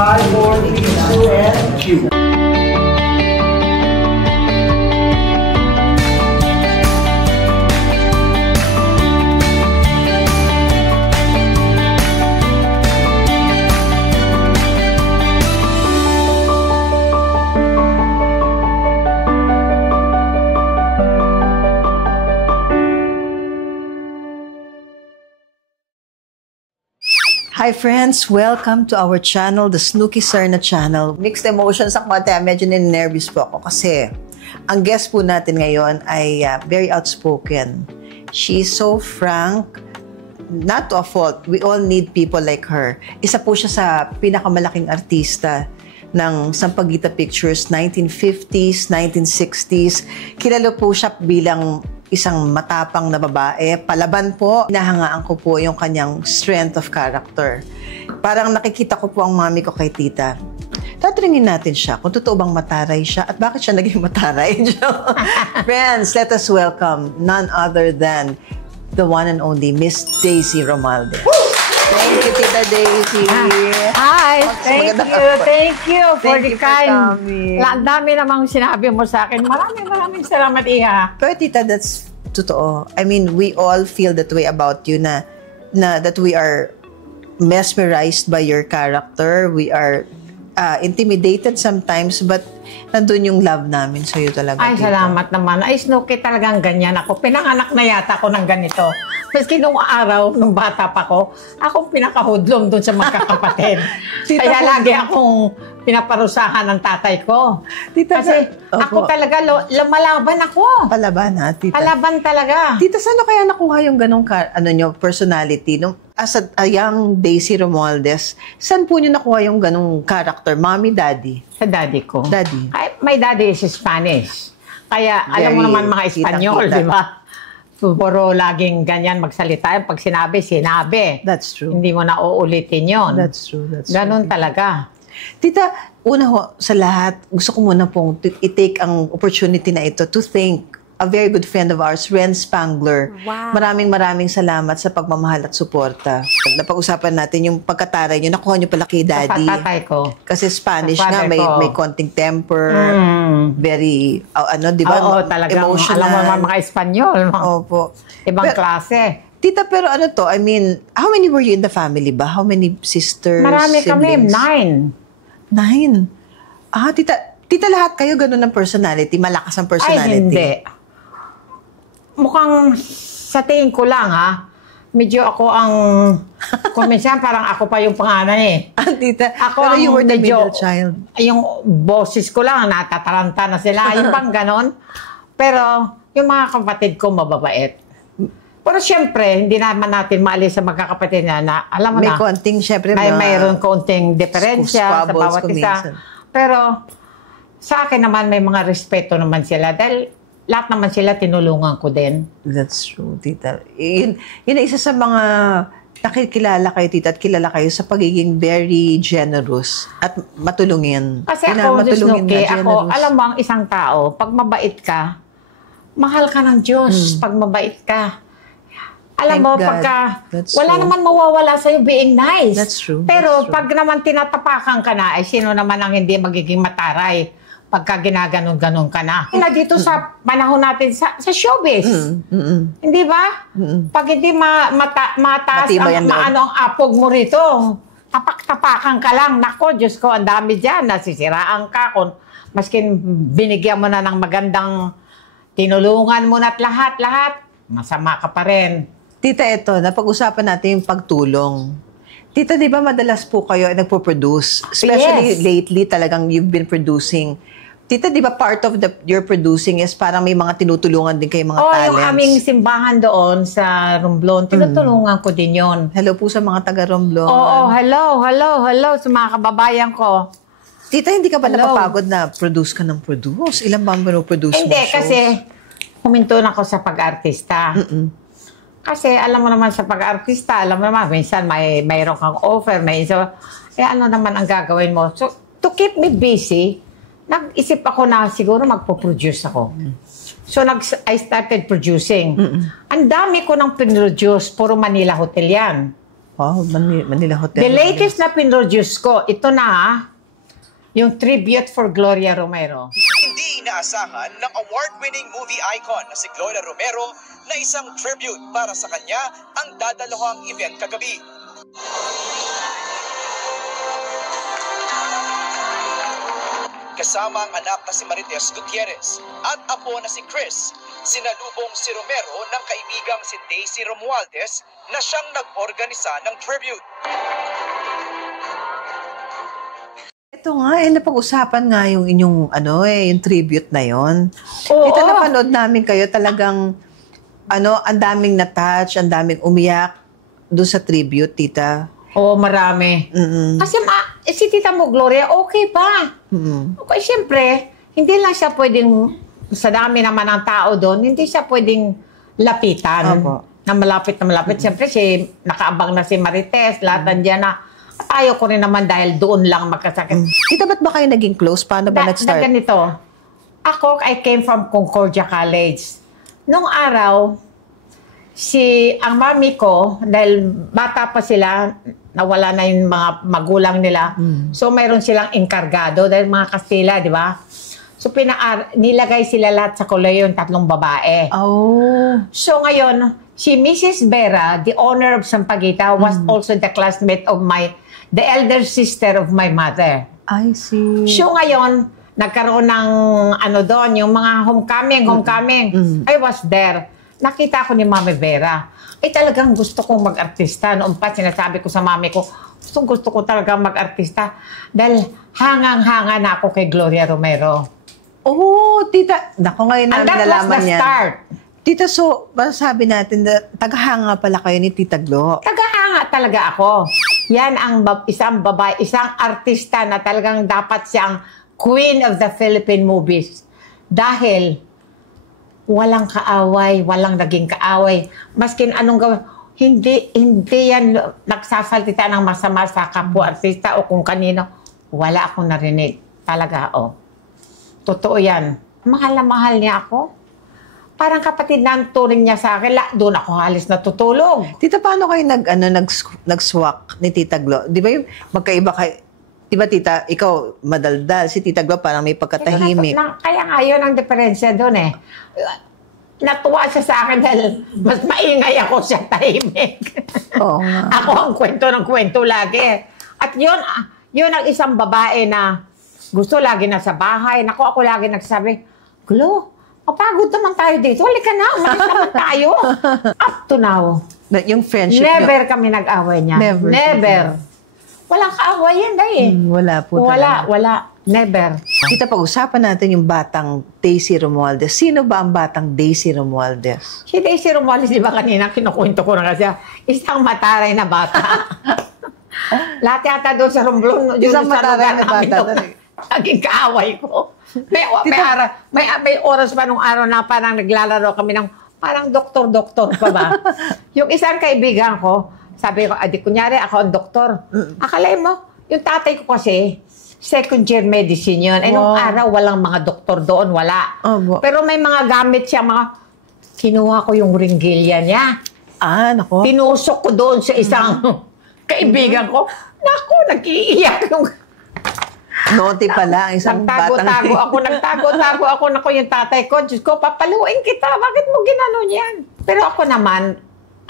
5, 4, 3, 2, and cue. Hi friends! Welcome to our channel, the Snooki Serna channel. Mixed emotions ako ate, medyo nervous po ako kasi ang guest po natin ngayon ay very outspoken. She's so frank, not to a fault. We all need people like her. Isa po siya sa pinakamalaking artista ng Sampaguita Pictures, 1950s, 1960s. Kilala po siya bilang isang matapang na babae. Palaban po, nahangaan ko po yung kanyang strength of character. Parang nakikita ko po ang mami ko kay tita. Tatanungin natin siya kung totoo bang mataray siya at bakit siya naging mataray. Friends, let us welcome none other than the one and only Miss Daisy Romualdez. Thank you, Tita Daisy. Hi! Thank you for the kind. Ang dami namang sinabi mo sa akin. Maraming salamat, Iha. Pero Tita, that's totoo. I mean, we all feel that way about you na that we are mesmerized by your character. We are intimidated sometimes, but nandun yung love namin sa'yo talaga. Ay, Tita. Salamat naman. Ay, Snooki, talagang ganyan ako. Pinanganak na yata ako ng ganito. Maski nung araw, nung bata pa ko, akong pinakahudlom doon sa magkakapatid. Kaya lagi akong pinaparusahan ng tatay ko. Tita, kasi ako talaga, lumalaban ako. Palaban ha, Tita? Palaban talaga. Tita, saan kaya nakuha yung ganong personality? As a young Daisy Romualdez, saan po nyo nakuha yung ganong character? Mommy, daddy? Sa daddy ko. Daddy? My daddy is Spanish. Kaya alam mo naman mga Espanyol, di ba? Puro laging ganyan magsalita. Pag sinabi, sinabi. That's true. Hindi mo na uulitin yun. That's true. Ganon talaga. Tita, una ho, sa lahat, gusto ko muna pong i-take ang opportunity na ito to thank a very good friend of ours, Ren Spangler. Wow. Maraming salamat sa pagmamahal at suporta. Napag-usapan natin yung pagkataray nyo. Nakuha nyo pala kay Daddy. Sa tatay ko. Kasi Spanish nga, may konting temper. Very, di ba? Oo, talagang emotional. Alam mo mga Espanyol. Opo. Ibang klase. Tita, pero I mean, how many were you in the family ba? How many sisters, Marami siblings? kami, 9. 9? Tita, lahat kayo ganun ng personality? Malakas ang personality? Ay, hindi. Mukhang sa tingin ko lang, medyo ako ang, kung minsan parang ako pa yung pangalan eh. Tita, ako pero you were the medyo, middle child. Yung boses ko lang, natataranta na sila. Yung pang ganon. Pero yung mga kapatid ko mababait. Pero siyempre, hindi naman natin maalis sa magkakapatid na alam mo may na. Konting, siyempre, mayroon konting diferensya sa bawat isa. Pero sa akin naman, may mga respeto naman sila. Dahil lahat naman sila tinulungan ko din. That's true, Tita. Yun ay isa sa mga nakikilala kayo, Tita, at kilala kayo sa pagiging very generous at matulungin. Kasi ako, Snooki, alam mo ang isang tao, pag mabait ka, mahal ka ng Diyos pag mabait ka. Alam mo, pagka wala naman mawawala sa'yo being nice. That's true. Pero pag naman tinatapakan ka na, ay sino naman ang hindi magiging mataray pagka ginaganon-ganon ka na. Dito sa panahon natin sa showbiz. Hindi ba? Pag hindi mataas ang apog mo rito, tapak-tapakan ka lang. Nako, Diyos ko, ang dami dyan. Nasisiraan ka. Maskin binigyan mo na ng magandang tinulungan mo na't lahat, masama ka pa rin. Tita, ito, napag-usapan natin yung pagtulong. Tita, di ba madalas po kayo nagpo-produce? Especially lately, talagang you've been producing. Tita, di ba part of your producing is parang may mga tinutulungan din kayo mga talents? Yung aming simbahan doon sa Romblon, tinutulungan ko din yon. Hello po sa mga taga Romblon. Oo, hello sa mga kababayan ko. Tita, hindi ka ba napapagod na produce ka ng produce? Ilan ba ang produce mo shows? Hindi, kasi huminto na ako sa pag-artista. Kasi alam mo naman sa pag-artista, alam mo naman, minsan mayroon kang offer, ano naman ang gagawin mo? So, to keep me busy, nag-isip ako na siguro magpo-produce ako. So, I started producing. Ang dami ko nang pinroduce, puro Manila Hotel yan. Nako, Manila Hotel. The latest na pinroduce ko, ito na, yung tribute for Gloria Romero. Hindi inaasahan ng award-winning movie icon na si Gloria Romero na isang tribute para sa kanya ang dadalawang event kagabi. Kasama ang anak na si Marites Gutierrez at apo na si Chris, sinalubong si Romero ng kaibigang si Daisy Romualdez na siyang nag-organisa ng tribute. Ito nga, napag-usapan nga yung inyong, yung tribute na yon. Oo. Ito napanood namin kayo, talagang, ang daming na-touch, ang daming umiyak doon sa tribute, tita. Oo, marami. Kasi si Tita mo, Gloria, okay pa. Okay, siyempre, hindi lang siya pwedeng, sa dami naman ng tao doon, hindi siya pwedeng lapitan. Opo. Na malapit. Siyempre, nakaabang na si Marites, lahat nandiyan na. Ayaw ko rin naman dahil doon lang magkasakit. Tita, ba't ba kayo naging close? Paano ba nag-start? Ganito. I came from Concordia College. Nung araw, ang mami ko, dahil bata pa sila, nawala na yung mga magulang nila. So, mayroon silang enkargado dahil mga Kastila, di ba? So, nilagay sila lahat sa koleyo yung 3 babae. Oh. So, ngayon, si Mrs. Vera, the owner of Sampaguita, was also the classmate of the elder sister of my mother. I see. So, ngayon, nagkaroon ng doon, yung mga homecoming. I was there. Nakita ko ni Mami Vera. Talagang gusto kong mag-artista. Noon pa, sinasabi ko sa mami ko, gusto ko talagang mag-artista. Dahil hangang-hanga na ako kay Gloria Romero. Oh, tita. Naku, ngayon And namin that was nalaman the yan. start. Tita, so, sabi natin, tagahanga pala kayo ni Tita Glo. Tagahanga talaga ako. Yan ang isang babae, isang artista na talagang dapat siyang queen of the Philippine movies. Dahil walang kaaway, walang naging kaaway. Maskin anong gawin, hindi yan nagsasalita ng masama sa kapwa-artista o kung kanino. Wala akong narinig. Talaga, Totoo yan. Mahal na mahal niya ako. Parang kapatid na ang turing niya sa akin. Doon ako halos natutulog. Tita, paano kayo nag-swak ni Tita Glo? Di ba yung magkaiba kayo? Di ba, Tita, ikaw madaldal. Si Tita Glo parang may pagkatahimik. Kaya nga yun ang diferensya doon Natuwa siya sa akin dahil mas maingay ako siya tahimik. Oo nga. Ako ang kwento ng kwento lagi. At yun ang isang babae na gusto lagi na sa bahay. Ako lagi nagsabi, Glo, mapagod naman tayo dito. Halika na, umalis naman tayo. Up to now. Yung friendship Never kami nag-away niya. Never. Walang kaaway yan, wala po talaga. Wala. Never. Tita, pag-usapan natin yung batang Daisy Romualdez. Sino ba ang batang Daisy Romualdez? Si Daisy Romualdez, di ba kanina kinukwento ko na kasi, isang mataray na bata. Lahat yata doon sa Romblon, Isang mataray na bata. Naging kaaway ko. May oras pa nung araw na parang naglalaro kami ng parang doktor-doktor pa ba? Yung isang kaibigan ko, sabi ko, kunyari ako ang doktor. Akalay mo, yung tatay ko kasi, second year medicine yun. Nung araw, walang mga doktor doon, wala. Pero may mga gamit siya, kinuha ko yung ringgilya niya. Nako. Tinusok ko doon sa isang kaibigan ko. Naku, nag-iiyak yung... Naughty pala, isang batang... Nagtago-tago ako. Naku, yung tatay ko, Diyos ko, papaluin kita. Bakit mo ginanon yan? Pero ako naman,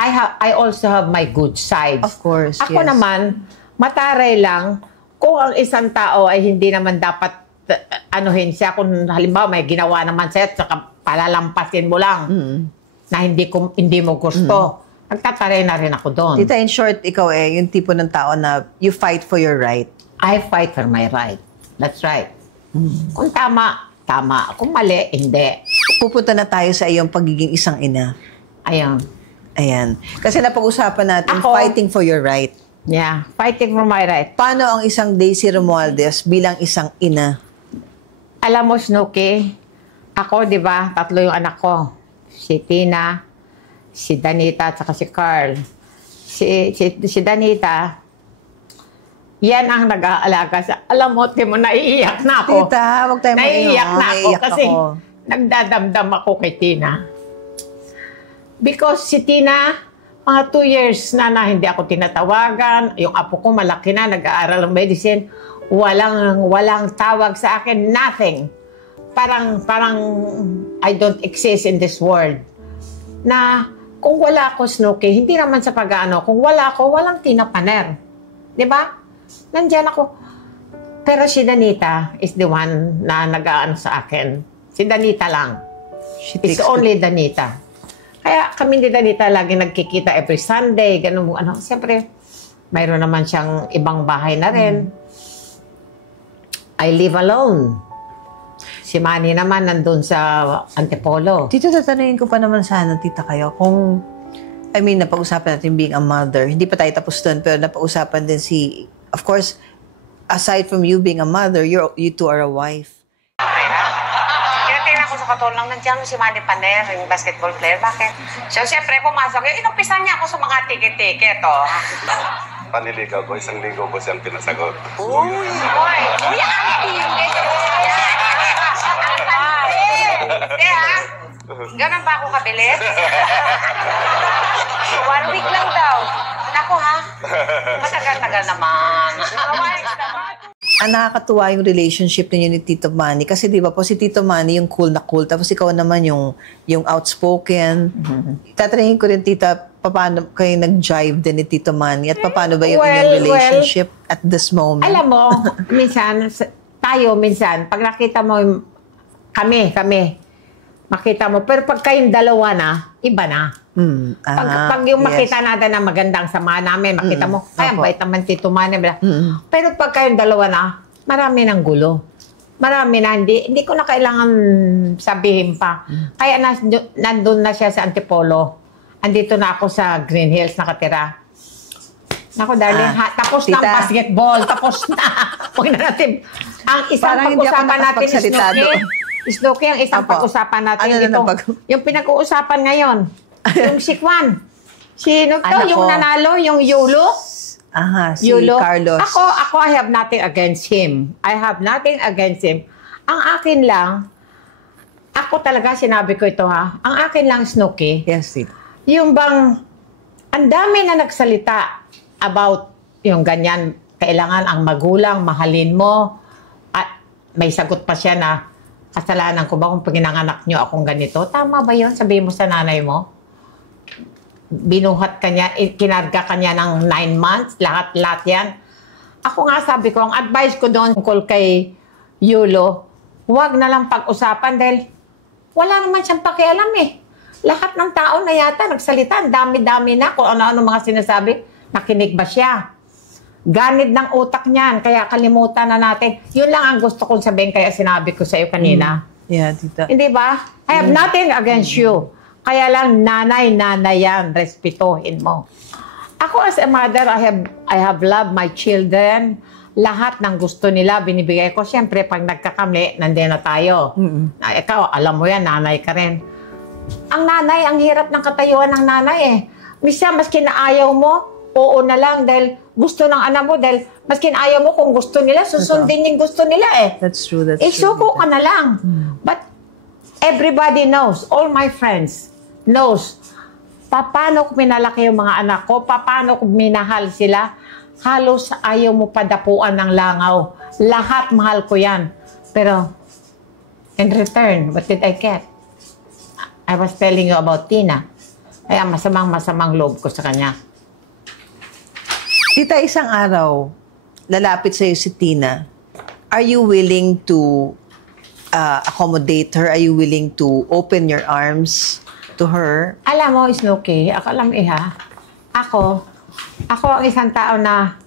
I also have my good sides. Of course, Ako yes. naman, mataray lang, kung ang isang tao ay hindi naman dapat anuhin siya, kung halimbawa may ginawa naman siya, saka palalampasin mo lang, na hindi mo gusto. Nagtataray na rin ako doon. Tita, in short, ikaw yung tipo ng tao na you fight for your right. I fight for my right. That's right. Kung tama, tama. Kung mali, hindi. Pupunta na tayo sa iyong pagiging isang ina. Ayun. Ayan. Kasi napag-usapan natin, Ako, fighting for your right. Yeah, fighting for my right. Paano ang isang Daisy Romualdez bilang isang ina? Alam mo, Snooki, ako, di ba, 3 yung anak ko. Si Tina, si Danita, at saka si Carl. Si Danita, yan ang nag-aalaga sa... Alam mo, Timo, naiiyak na ako. Tita, huwag tayo Naiiyak na ako Naiiyak kasi ako. nagdadamdam ako kay Tina. Because si Tina, Mga 2 years na hindi ako tinatawagan. Yung apo ko malaki na, nag-aaral ng medicine. Walang tawag sa akin, nothing. Parang I don't exist in this world. Na kung wala ako, Snooki, hindi naman sa pag-ano, kung wala ako, walang Tina Paner. Diba? Nandiyan ako. Pero si Danita is the one na nag-aano sa akin. Si Danita lang. It's only Danita. Kaya kami ni Danita lagi nagkikita every Sunday, ganun ano. Siyempre, mayroon naman siyang ibang bahay na rin. I live alone. Si Manny naman nandun sa Antipolo. Tito, tatanungin ko pa naman sana, tita, kayo, kung, I mean, napag-usapan natin being a mother. Hindi pa tayo tapos doon, pero napag-usapan din of course, aside from you being a mother, you two are a wife. Kaya tingnan ko sa katulang, nandiyan si Manny Paner, yung basketball player. Bakit? So, siyempre, pumasok. Inumpisan niya ako sa mga ticket-ticket, oh. Paniligaw ko, 1 linggo ko siyang pinasagot. Uy, Hindi ha? Ganun ba ako kabilis? 1 week lang daw. Naku ha? Matagal-tagal naman. Ang nakakatuwa yung relationship ninyo ni Tito Manny. Kasi di ba po si Tito Manny yung cool na cool. Tapos ikaw naman yung outspoken. Tatanungin ko rin, tita, paano kayo nag-jive din ni Tito Manny? At paano ba yung inyong relationship at this moment? Alam mo, minsan, pag nakita mo, kami, makita mo. Pero pag kayong dalawa na, iba na. Pag yung makita natin na magandang sama namin, makita mo, kaya bait naman Tito Manny. Pero pag kayong dalawa na, marami ng gulo. Marami na, hindi ko na kailangan sabihin pa. Kaya nandun na siya sa Antipolo. Andito na ako sa Green Hills nakatira. Naku, darling, tapos na ang basketball. Tapos na. Huwag na natin. Ang isang pag-usapan natin is Snooki, ang isang pag-usapan natin yung pinag-uusapan ngayon. Yung si Kwan. Sino to? Yung nanalo? Yung Yulo? Aha, si Yulo. Carlos. Ako, I have nothing against him. I have nothing against him. Ang akin lang, ako talaga, sinabi ko ito ha, ang akin lang, Snooki, yes, tita. yung bang, ang dami na nagsalita about yung ganyan, kailangan ang magulang, mahalin mo, at may sagot pa siya na, kasalanan ko ba kung pinanganak nyo akong ganito? Tama ba yun? Sabihin mo sa nanay mo? Binuhat ka niya, kinarga ka niya ng 9 months, lahat yan. Ako nga sabi ko, ang advice ko doon tungkol kay Yulo, huwag na lang pag-usapan dahil wala naman siyang pakialam eh. Lahat ng tao na yata nagsalita, ang dami-dami na kung ano-ano mga sinasabi, nakinig ba siya? Ganid ng utak niyan, kaya kalimutan na natin. Yun lang ang gusto kong sabihin, kaya sinabi ko sa iyo kanina. Yeah, tita. Hindi ba? I have nothing against you. Kaya lang, nanay yan, respetuhin mo. Ako as a mother, I have loved my children. Lahat ng gusto nila, binibigay ko. Siyempre, pag nagkakamli, nandiyan na tayo. Ikaw, alam mo yan, nanay ka rin. Ang nanay, ang hirap ng katayuan ng nanay eh. Misa, maski na ayaw mo, oo na lang dahil gusto ng anak mo, dahil maski na ayaw mo kung gusto nila, susundin yung gusto nila eh. That's true, that's suko ka na lang. But everybody knows, all my friends knows, paano ko minalaki yung mga anak ko, paano ko minahal sila, halos ayaw mo padapuan ng langaw. Lahat mahal ko yan. Pero, in return, what did I get? I was telling you about Tina. Kaya masamang loob ko sa kanya. Tita, isang araw, lalapit sa'yo si Tina. Are you willing to accommodate her? Are you willing to open your arms to her? Alam mo, Snooki, ako alam ako ang isang tao na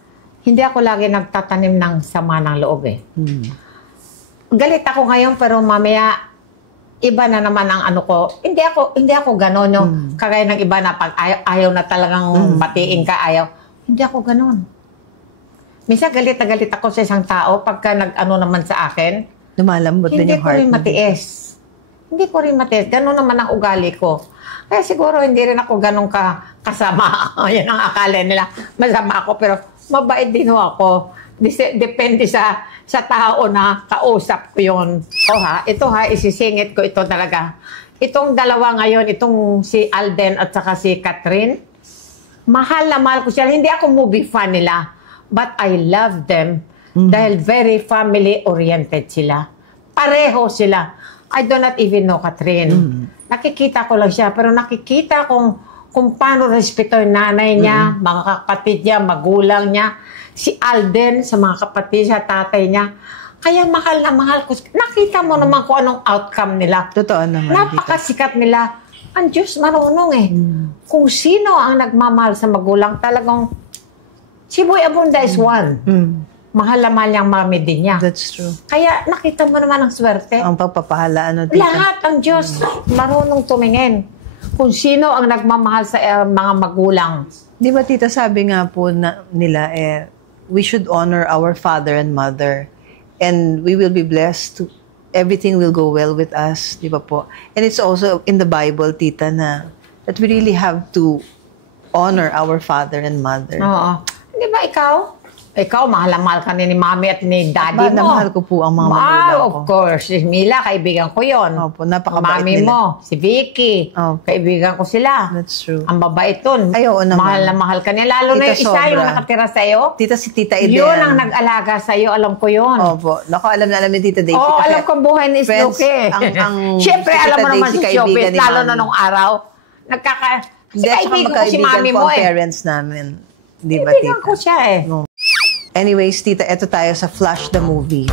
hindi ako lagi nagtatanim ng sama ng loob eh. Galit ako ngayon pero mamaya iba na naman ang ano ko. Hindi ako gano'n yung kagaya ng iba na pag ayaw na talagang batiin ka, ayaw. Hindi ako gano'n. Minsan galit na galit ako sa isang tao pagka nag-ano naman sa akin. Lumalambot din yung heart. Hindi ko rin matiis. Gano'n naman ang ugali ko. Kaya siguro hindi rin ako gano'n kasama. Yan ang akala nila. Masama ako pero mabait din ako. Depende sa tao na kausap ko yun. Ito isisingit ko ito talaga. Itong dalawa ngayon, itong si Alden at saka si Catherine, Mahal na mahal ko sila. Hindi ako movie fan nila. But I love them dahil very family-oriented sila. Pareho sila. I do not even know Catherine. Nakikita ko lang siya, pero nakikita kung paano respeto yung nanay niya, mga kapatid niya, magulang niya, si Alden sa mga kapatid, sa tatay niya. Kaya mahal na mahal ko. Nakita mo naman kung anong outcome nila. Totoo naman. Napakasikat nila. Ang Diyos marunong eh. Kung sino ang nagmamahal sa magulang, talagang si Boy Abunda is one. Mahal na mahal niyang mami din niya. That's true. Kaya nakita mo naman ang swerte. Ang pagpapahala, tita? Lahat ang Diyos marunong tumingin. Kung sino ang nagmamahal sa mga magulang. Di ba, tita, sabi nga po nila, we should honor our father and mother. And we will be blessed. Everything will go well with us. Di ba po? And it's also in the Bible, tita, that we really have to honor our father and mother. Oo. Di ba ikaw? Ikaw, mahal na mahal ka ni mami at ni daddy mo. Mahal ko po ang mga magulang ko. Of course. Si Mila, kaibigan ko yon. Opo, napakabait mami nila. mo, si Vicky, Opo. kaibigan ko sila. That's true. Ang babait dun. Ay, oo naman. Mahal na mahal ka niya. Lalo na Tita, yung isa yung sobra. nakatira sa'yo. Tita, si Tita Eden. Yun ang nag-alaga sa'yo. Alam ko yun. Opo. Naku, alam na alam ni Tita Daisy. Oo, kasi alam ko ang buhay ni friends, Snooki. si Siyempre, alam Tita mo naman Daisy, si kaibigan Showbiz, ni lalo Mami. na nung araw. Hindi, at saka Kaibigan ko si magkaibigan mami po mo ang eh. parents namin. Di ba, Kaibigan Tita? ko siya eh. Anyways, Tita, eto tayo sa Flash the Movie.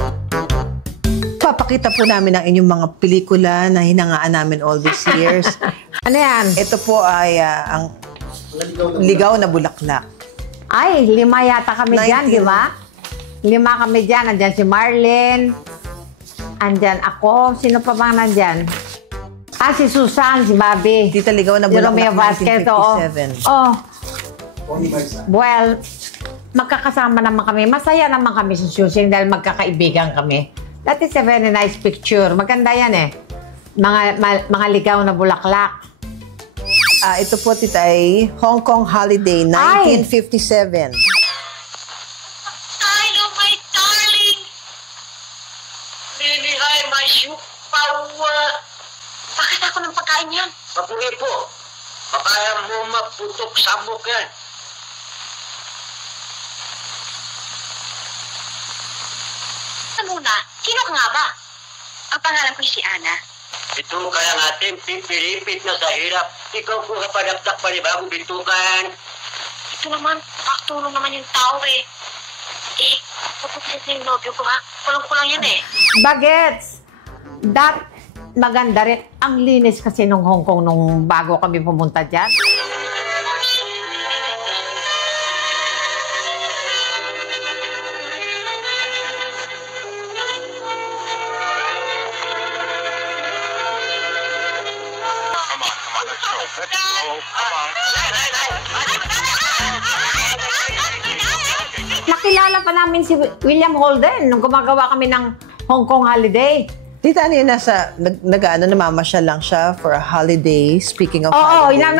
Papakita po namin ang inyong mga pelikula na hinangaan namin all these years. Ano yan? Ito po ay ang Ligaw na Bulaklak. Ay, 5 yata kami 19. dyan, di ba? 5 kami dyan. Andyan si Marlene. Andyan ako. Sino pa bang nandyan? Si Susan, si Bobby. Tita, Ligaw na Si Bulaklak, Romeo Vasquez, oo. 1957. Oh. Well, magkakasama naman kami. Masaya naman kami sa shooting dahil magkakaibigan kami. That is a very nice picture. Maganda yan eh. Mga ligaw na bulaklak. Ito po, Tita, ay Hong Kong Holiday, 1957. Hello, my darling! Lily, hi, my pawa. Bakit ako ng pagkain yan? Mapuhi po. Makaya mo maputok sabok yan. Muna, sino ka nga ba? Ang pangalan ko si Ana. Ito kaya natin, pipilipit na sa hirap. Ikaw po kapadaptak pa ni bagong bintukan. Ito naman, paktulong naman yung tao eh. Papulit na yung nobyo ko ha. Kulang-kulang yan eh. Bagets! That maganda rin. Ang linis kasi nung Hong Kong nung bago kami pumunta dyan. Nakilala pa namin si William Holden nung gumagawa kami ng Hong Kong holiday. Tita, ano yun, namamasyal lang siya for a holiday, speaking of Oo, holiday.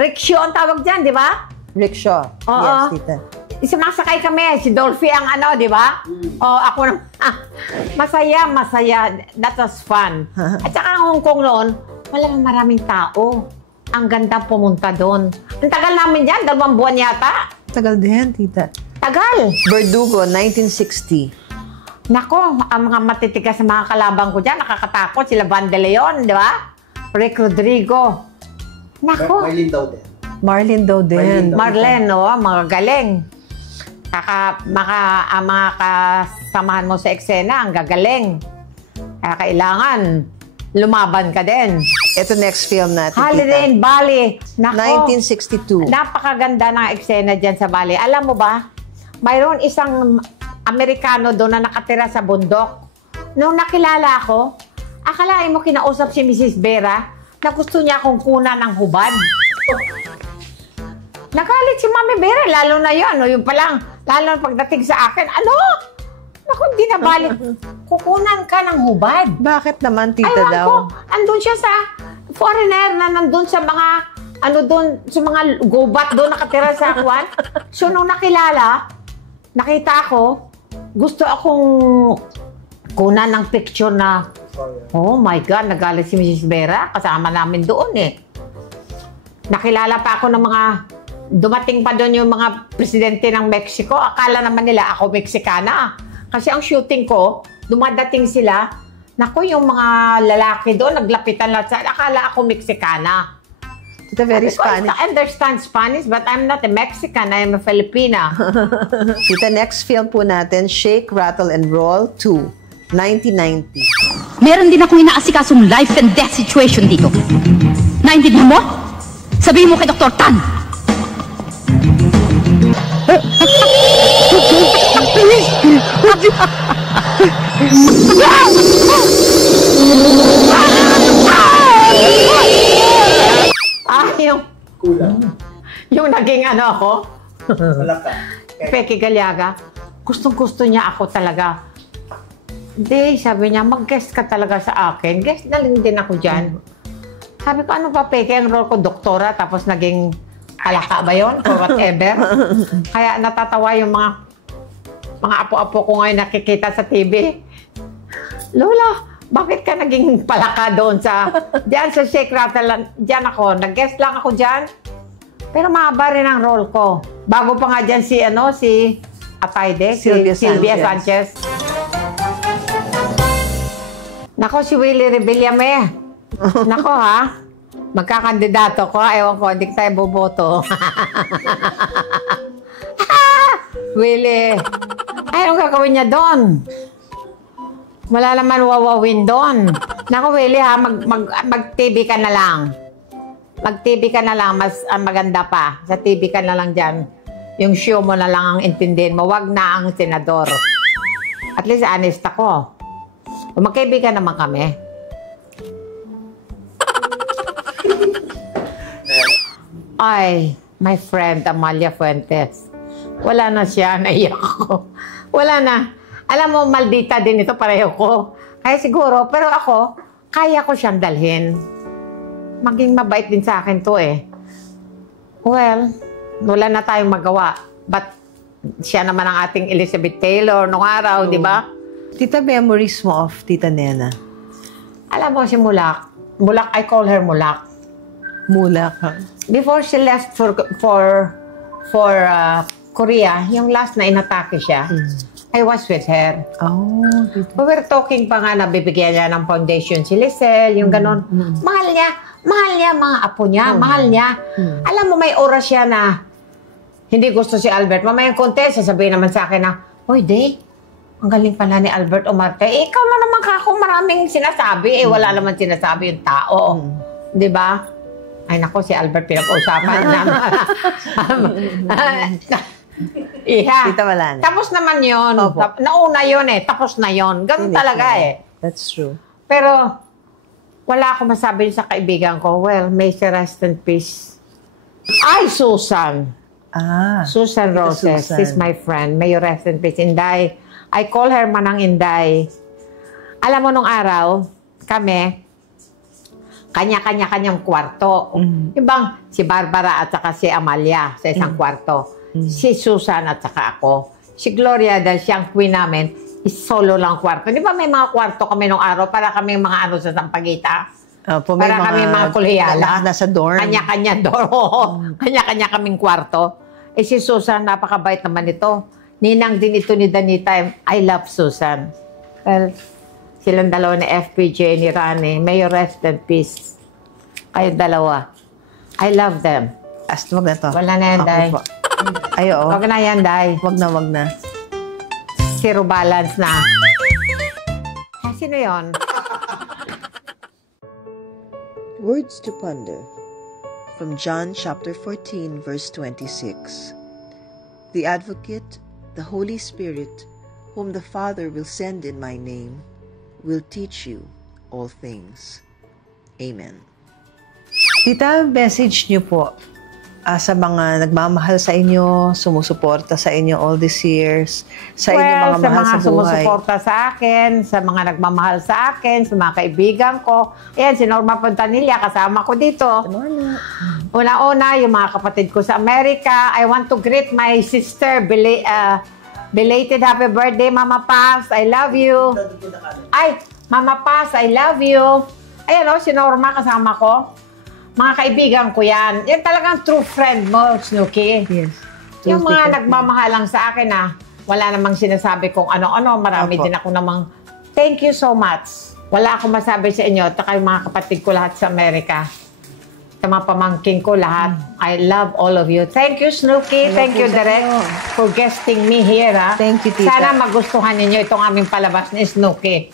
rickshaw ang tawag dyan, di ba? Rickshaw. Oo. Yes, Tita. Sumasakay kami, si Dolphy ang ano, di ba? O, ako naman. Masaya. That was fun. At saka ang Hong Kong noon, maraming tao. Ang ganda pumunta doon. Ang tagal namin dyan, 2 buwan yata. Tagal din, Tita. Tagal. Verdugo, 1960. Nako, ang mga matitigas na mga kalabang ko dyan, nakakatakot. Sila Van de Leon, di ba? Rick Rodrigo. Nako. Marlene daw din. Marlene, no? Mga galing. Ang mga kasamahan mo sa eksena, ang gagaling. Kaya kailangan lumaban ka din. Ito next film natin, Holiday in Tita. Bali. Nako. 1962. Napakaganda ng eksena dyan sa Bali. Alam mo ba, mayroon isang Amerikano doon na nakatira sa bundok. Nung nakilala ako, akalain mo kinausap si Mrs. Vera na gusto niya akong kunan ng hubad. Nagalit si Mami Vera, lalo na yun. No? Yung palang, lalo na pagdating sa akin, ano? Naku, hindi na balik. Kukunan ka ng hubad. Bakit naman, Tita, Aywan daw? ko, andun siya sa foreigner na nandun sa mga, sa mga gubat doon nakatira sa kwan. So, nung nakita ko, gusto akong kunan ng picture na, oh my God, nagalit si Mrs. Vera. Kasama namin doon eh. Nakilala pa ako ng mga dumating pa doon yung mga presidente ng Mexico. Akala naman nila ako Mexicana. Kasi ang shooting ko, dumadating sila. Naku, yung mga lalaki doon, naglapitan lahat sa akala ako Mexicana. Tita, very Spanish. I understand Spanish, but I'm not a Mexican. I'm a Filipina. Tita, next film po natin, Shake, Rattle, and Roll 2, 1990. Meron din akong inaasikasong life and death situation dito. Naintindihan mo? Sabihin mo kay Dr. Tan. Yung naging ano ako? Peki Galiaga. Gustong-gusto niya ako talaga. Hindi, sabi niya, mag-guest ka talaga sa akin. Guest na lang din ako dyan. Sabi ko, ano ba, Peki? Ang role ko, doktora, tapos naging palaka ba yun? Or whatever. Kaya natatawa yung mga apo-apo ko ngayon nakikita sa TV. Lola, bakit ka naging palaka doon diyan sa Shake Rattle? Diyan ako, nag-guest lang ako dyan. Pero mahaba rin ang role ko. Bago pa nga dyan si Atayde, Sylvia Sanchez. Nako, si Willie Rebillame. Nako ha, magkakandidato ko. Ewan ko, hindi tayo boboto. Willie, anong gagawin niya doon? Wala naman wawawin doon. Nako, Willie ha, mag-TV ka na lang. Mag-TV ka na lang, mas maganda pa. Sa TV ka na lang dyan. Yung show mo na lang ang intindihin mo. Wag na ang senador. At least honest ako. Kung magkaibigan naman kami. Ay, my friend Amalia Fuentes. Wala na siya, naiyak ko. Wala na. Alam mo, maldita din ito, pareho ko. Kaya siguro, pero ako, kaya ko siyang dalhin. Maging mabait din sa akin to eh. Well, wala na tayong magawa. But siya naman ang ating Elizabeth Taylor nung araw, di ba? Tita, memories mo of Tita Nena? Alam mo si Mulak. Mulak, I call her Mulak. Mulak, ha? Before she left for Korea, yung last na inatake siya, I was with her. Oh, we were talking pa nga na bibigyan niya ng foundation si Lisel, yung ganon. Mahal niya mga apo niya, mahal niya. Alam mo, may oras siya na hindi gusto si Albert. Mamayang konti, sasabihin naman sa akin na, "Hoy, Day, ang galing pala ni Albert Umarte. Eh, ikaw na naman kako, maraming sinasabi. Wala naman sinasabi yung tao." Di ba? Ay, nako, si Albert pinag-usapan na. Iha. Tita, wala na. Tapos naman yun. Nauna yun eh. Tapos na yun. Ganun talaga eh. That's true. Pero, wala akong masabi sa kaibigan ko. Well, may she rest in peace. Ay, Susan. Susan Roses. Susan. She's my friend. May you rest in peace. Inday. I call her Manang Inday. Alam mo, nung araw, kami, kanya-kanyang kwarto. Ibang si Barbara at saka si Amalia sa isang kwarto. Si Susan at saka ako. Si Gloria, dahil siyang queen namin, solo lang kwarto. Di ba may mga kwarto kami nung araw para kami mga sa Sampaguita? Para kami mga kulhiyala. Nasa dorm. Kanya-kanya dorm. Kanya-kanya kaming kwarto. Eh si Susan, napakabait naman ito. Ninang din ito ni Danita. I love Susan. Well, silang dalawa ni FPJ, ni Rani. May you rest in peace. Kayo dalawa. I love them. Wag na to. Wala na yan, Day. Ay, oo. Wag na yan, Day. Wag na. Zero balance na. Sino yon? Words to ponder. From John chapter 14, verse 26. The Advocate, the Holy Spirit, whom the Father will send in my name, will teach you all things. Amen. Tita, message niyo po sa mga nagmamahal sa inyo, sumusuporta sa inyo all these years, sa inyo mga mahal sa buhay. Sumusuporta sa akin, sa mga nagmamahal sa akin, sa mga kaibigan ko. Ayan, si Norma Pontanilla, kasama ko dito. Una-una, yung mga kapatid ko sa Amerika. I want to greet my sister, belated happy birthday, Mama Paz. I love you. Ay, Mama Paz, I love you. Ayan o, si Norma kasama ko. Mga kaibigan ko yan. Yan talagang true friend mo, Snooki. Yes. Yung True mga thick and nagmamahalang sa akin wala namang sinasabi kung ano-ano. Marami Opo. din ako namang, thank you so much. Wala akong masabi sa inyo. Taka yung mga kapatid ko lahat sa Amerika. Sa mga pamangking ko lahat. I love all of you. Thank you, Snooki. Thank you, Direk, for guesting me here. Thank you, Tita. Sana magustuhan ninyo itong aming palabas ni Snooki.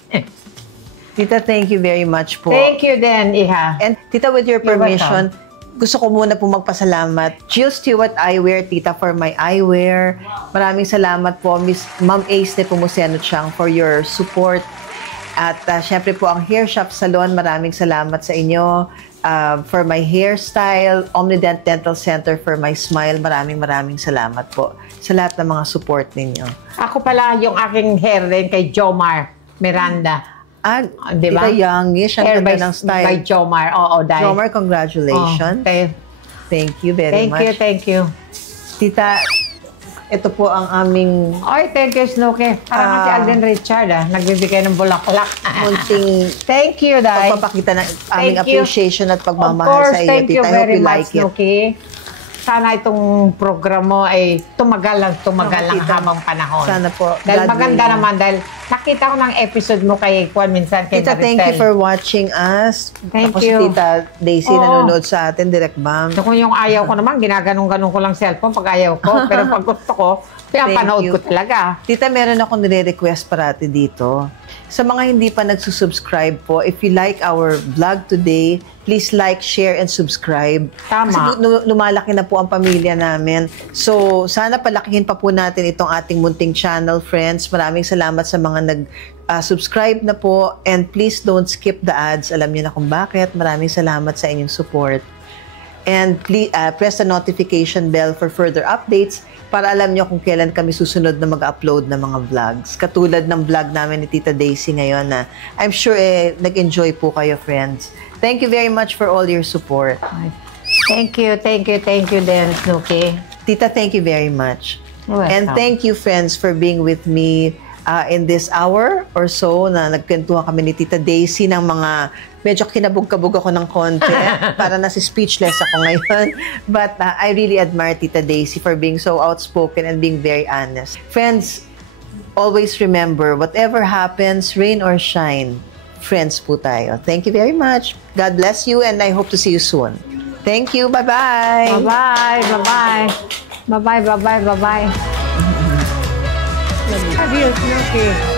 Tita, thank you very much po. Thank you din, Iha. And Tita, with your You're permission, gusto ko muna po magpasalamat. Jill Stewart Eyewear, Tita, for my eyewear. Maraming salamat po, Miss Ma'am Ace Nepomuceno Chang, for your support. At syempre po, ang Hair Shop Salon, maraming salamat sa inyo. For my hairstyle, Omnident Dental Center for my smile, maraming salamat po sa lahat ng mga support ninyo. Ako pala yung aking hair din kay Jomar Miranda. Di ba? Tita Youngish, ang Hair ganda ng style. by Jomar. Oo, dahil. Jomar, congratulations. Thank you very much. Thank you. Tita, ito po ang aming Ay, thank you, Snooki. Parang si Alden Richard, nagbibigay ng bulaklak. munting Thank you, Day. pagpapakita ng aming Thank you. appreciation at Of pagmamahal course, sa iyo, thank you Tita. I hope very you much, like it. Snooki. Sana itong programa ay tumagal lang Tita. habang panahon. Sana po. Dahil God maganda willing. naman, dahil nakita ko ng episode mo kay Juan minsan, kay Tita, Maricel. thank you for watching us. Thank Ako you. si Tita Daisy Oo. nanonood sa atin, Direct Bam. So, kung yung ayaw ko naman, ginaganong-ganong ko lang cellphone pag ayaw ko. Pero pag gusto ko, pinapanood you. ko talaga. Tita, meron akong nire-request parati dito. Sa mga hindi pa nagsusubscribe po, if you like our vlog today, please like, share, and subscribe. Tama. Kasi lumalaki na po ang pamilya namin. So, sana palakihin pa po natin itong ating munting channel, friends. Maraming salamat sa mga nag-subscribe na po. And please don't skip the ads. Alam niyo na kung bakit. Maraming salamat sa inyong support. And please, press the notification bell for further updates para alam nyo kung kailan kami susunod na mag-upload ng mga vlogs. Katulad ng vlog namin ni Tita Daisy ngayon na I'm sure nag-enjoy po kayo, friends. Thank you very much for all your support. Thank you din, Snooki. Tita, thank you very much. You're welcome. And thank you, friends, for being with me in this hour or so na nagkwentuhan kami ni Tita Daisy ng mga medyo kinabog-kabog ako ng konti. Para nasa speechless ako ngayon. But I really admire Tita Daisy for being so outspoken and being very honest. Friends, always remember, whatever happens, rain or shine, friends po tayo. Thank you very much. God bless you and I hope to see you soon. Thank you. Bye-bye. Bye-bye. Bye-bye. Bye-bye. Bye-bye. Bye-bye. Adios, Snooki.